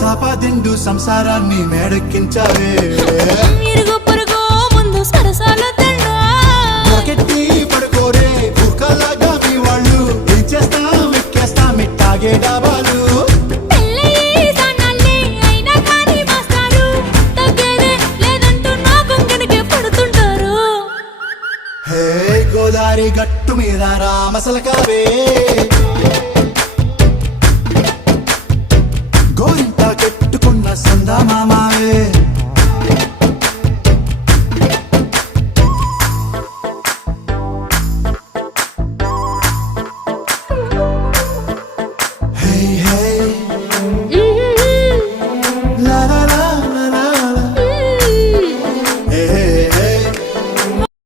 సాపాదిండు సంసారాన్ని మేడెక్కించావే ఇరుగు పొరుగు ముందు సరసాలొద్దండా రాకెట్టి పడుకోరే కుక్కలాగా మీ వాళ్ళు ఏం చేస్తాం ఎక్కేస్తాం ఇట్టాగే డాబాలు పెళ్ళయి సన్నాళ్ళే అయినా కానీ మాస్తారు తగ్గేదే లేదంటూ నా కొంగనికే పడుతుంటారు హే గోదారి గట్టు మీద రామసలకావే